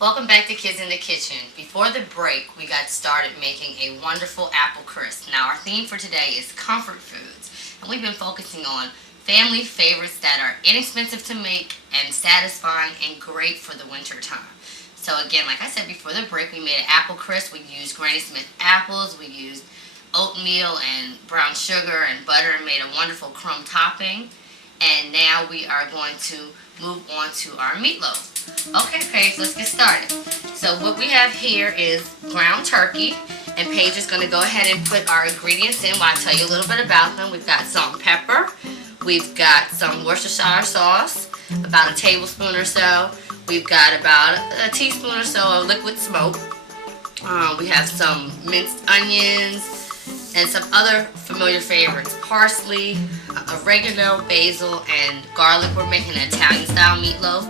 Welcome back to Kids in the Kitchen. Before the break, we got started making a wonderful apple crisp. Now, our theme for today is comfort foods, and we've been focusing on family favorites that are inexpensive to make and satisfying and great for the winter time. So again, like I said before the break, we made an apple crisp. We used Granny Smith apples, we used oatmeal and brown sugar and butter and made a wonderful crumb topping. And now we are going to move on to our meatloaf. Okay, Paige, let's get started. So what we have here is ground turkey, and Paige is going to go ahead and put our ingredients in while I tell you a little bit about them. We've got salt and pepper. We've got some Worcestershire sauce, about a tablespoon or so. We've got about a teaspoon or so of liquid smoke. We have some minced onions and some other familiar favorites: parsley, oregano, basil, and garlic. We're making an Italian-style meatloaf.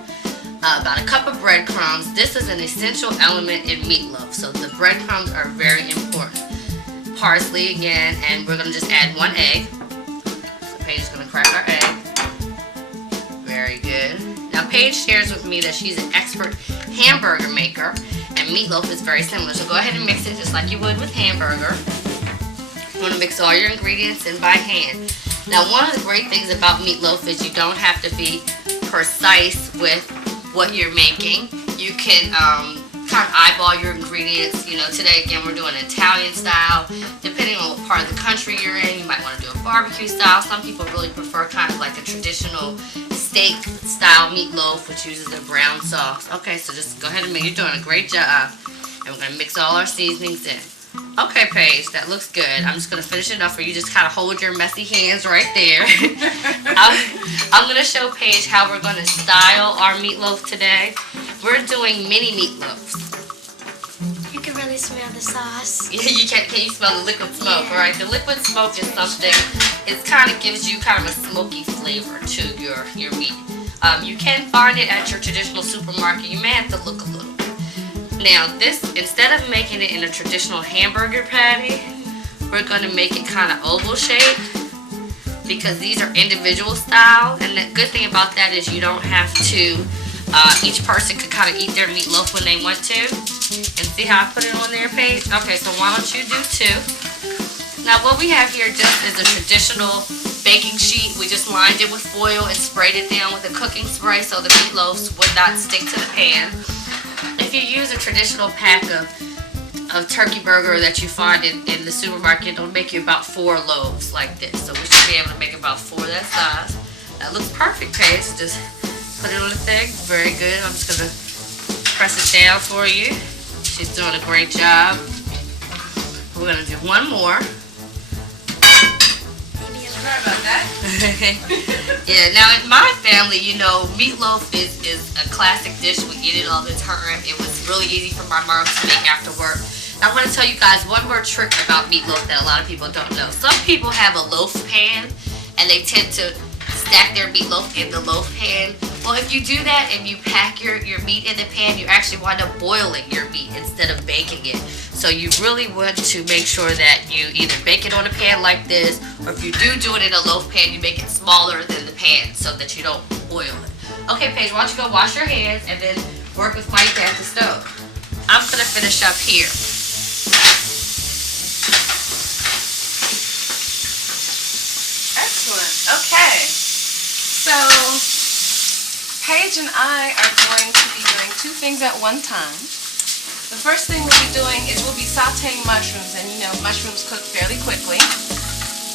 About a cup of breadcrumbs. This is an essential element in meatloaf, so the breadcrumbs are very important. Parsley again, and we're going to just add 1 egg. So Paige is going to crack our egg. Very good. Now Paige shares with me that she's an expert hamburger maker, and meatloaf is very similar. So go ahead and mix it just like you would with hamburger. You want to mix all your ingredients in by hand. Now, one of the great things about meatloaf is you don't have to be precise with what you're making. You can kind of eyeball your ingredients. You know, today again we're doing Italian style. Depending on what part of the country you're in, you might want to do a barbecue style. Some people really prefer kind of like a traditional steak style meatloaf, which uses a brown sauce. Okay, so just go ahead and you're doing a great job. And we're going to mix all our seasonings in. Okay, Paige, that looks good. I'm just going to finish it up for you. Just kind of hold your messy hands right there. I'm going to show Paige how we're going to style our meatloaf today. We're doing mini meatloaves. You can really smell the sauce. Yeah, you can you smell the liquid smoke, Yeah. right? The liquid smoke is something, it kind of gives you kind of a smoky flavor to your meat. You can find it at your traditional supermarket. You may have to look a little. Now this, instead of making it in a traditional hamburger patty, we're going to make it kind of oval shaped because these are individual style. And the good thing about that is you don't have to, each person could kind of eat their meatloaf when they want to. And see how I put it on their page? Okay, so why don't you do 2? Now what we have here just is a traditional baking sheet. We just lined it with foil and sprayed it down with a cooking spray so the meatloaves would not stick to the pan. If you use a traditional pack of turkey burger that you find in the supermarket, it'll make you about 4 loaves like this. So we should be able to make about 4 that size. That looks perfect, Paige. Just put it on the thing. Very good. I'm just going to press it down for you. She's doing a great job. We're going to do one more. Sorry about that. Yeah, now in my family, you know, meatloaf is a classic dish. We eat it all the time. It was really easy for my mom to make after work. I want to tell you guys one more trick about meatloaf that a lot of people don't know. Some people have a loaf pan and they tend to stack their meatloaf in the loaf pan. Well, if you do that and you pack your meat in the pan, you actually wind up boiling your meat instead of baking it. So you really want to make sure that you either bake it on a pan like this, or if you do it in a loaf pan, you make it smaller than the pan so that you don't boil it. Okay, Paige, why don't you go wash your hands and then work with Mike at the stove. I'm going to finish up here. Excellent. Okay. So, Paige and I are going to be doing 2 things at one time. The first thing we'll be doing is we'll be sauteing mushrooms, and you know mushrooms cook fairly quickly.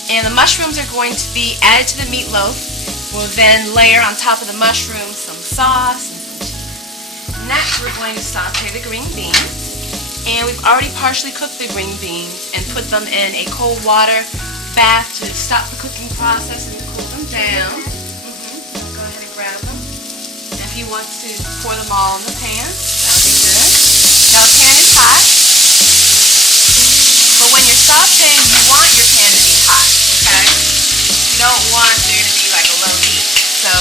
And the mushrooms are going to be added to the meatloaf. We'll then layer on top of the mushrooms some sauce and some cheese. Next, we're going to saute the green beans. And we've already partially cooked the green beans and put them in a cold water bath to stop the cooking process and to cool them down. Go ahead and grab them. And if you want to pour them all in the pan, that'll be good. Now the pan is hot, but when you're sauteing, you want your pan to be hot, okay? You don't want there to be like a low heat. So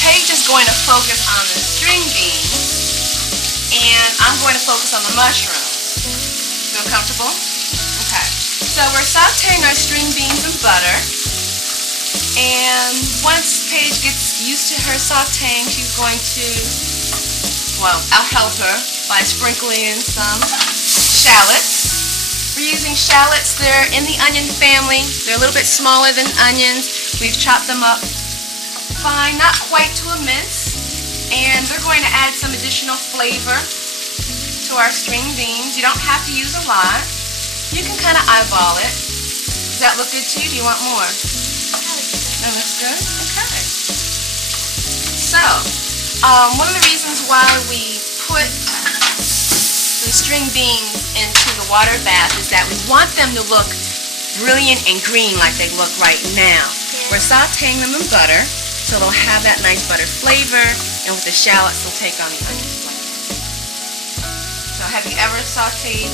Paige is going to focus on the string beans, and I'm going to focus on the mushrooms. Feel comfortable? Okay. So we're sauteing our string beans in butter, and once Paige gets used to her sauteing, she's going to well, I'll help her by sprinkling in some shallots. We're using shallots. They're in the onion family. They're a little bit smaller than onions. We've chopped them up fine, not quite to a mince. And they're going to add some additional flavor to our string beans. You don't have to use a lot. You can kind of eyeball it. Does that look good to you? Do you want more? That looks good? Okay. So, one of the reasons why we put the string beans into the water bath is that we want them to look brilliant and green like they look right now. We're sauteing them in butter, so they'll have that nice butter flavor, and with the shallots, they'll take on the onion flavor. So have you ever sauteed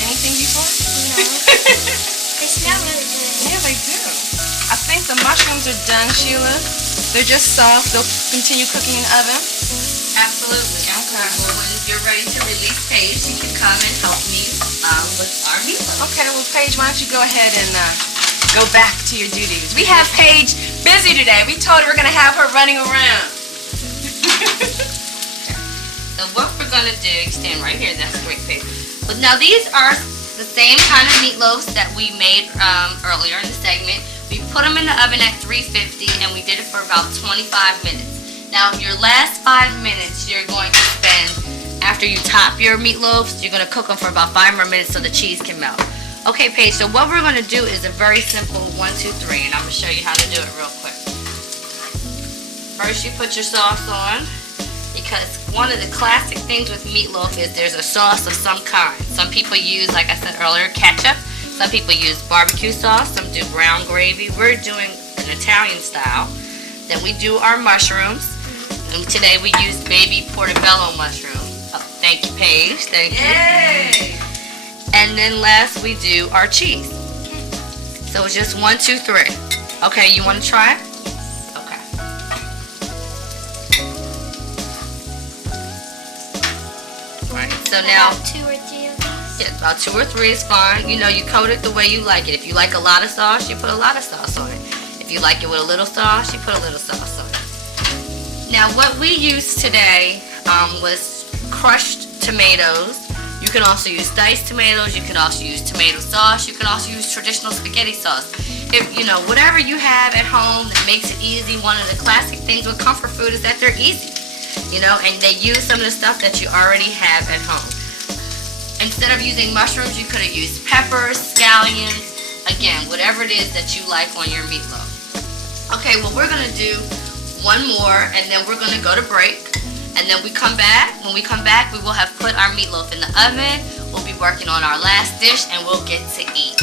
anything before? No. They smell really good. Yeah, they do. I think the mushrooms are done, Sheila. They're just soft. They'll continue cooking in the oven. Absolutely. Okay. Well, when you're ready to release Paige, you can come and help me with our meatloaf. Okay, well, Paige, why don't you go ahead and go back to your duties. We have Paige busy today. We told her we're going to have her running around. So what we're going to do, you stand right here, that's great, Paige. But now these are the same kind of meatloaves that we made earlier in the segment. We put them in the oven at 350 and we did it for about 25 minutes. Now your last 5 minutes you're going to spend, after you top your meatloaves, you're going to cook them for about 5 more minutes so the cheese can melt. Okay, Paige, so what we're going to do is a very simple 1, 2, 3, and I'm going to show you how to do it real quick. First you put your sauce on, because one of the classic things with meatloaf is there's a sauce of some kind. Some people use, like I said earlier, ketchup. Some people use barbecue sauce, some do brown gravy. We're doing an Italian style. Then we do our mushrooms. And today we use baby portobello mushrooms. Oh, thank you, Paige. Thank you. Yay! And then last we do our cheese. So it's just 1, 2, 3. Okay, you want to try it? Okay. Alright, so now... About 2 or 3 of these? Yeah, about 2 or 3 is fine. You know, you coat it the way you like it. If you like a lot of sauce, you put a lot of sauce on it. If you like it with a little sauce, you put a little sauce on it. Now, what we used today was crushed tomatoes. You can also use diced tomatoes. You can also use tomato sauce. You can also use traditional spaghetti sauce. If, you know, whatever you have at home that makes it easy. One of the classic things with comfort food is that they're easy. You know, and they use some of the stuff that you already have at home. Instead of using mushrooms, you could have used peppers, scallions, again, whatever it is that you like on your meatloaf. Okay, well, we're going to do one more, and then we're going to go to break. And then we come back. When we come back, we will have put our meatloaf in the oven. We'll be working on our last dish, and we'll get to eat.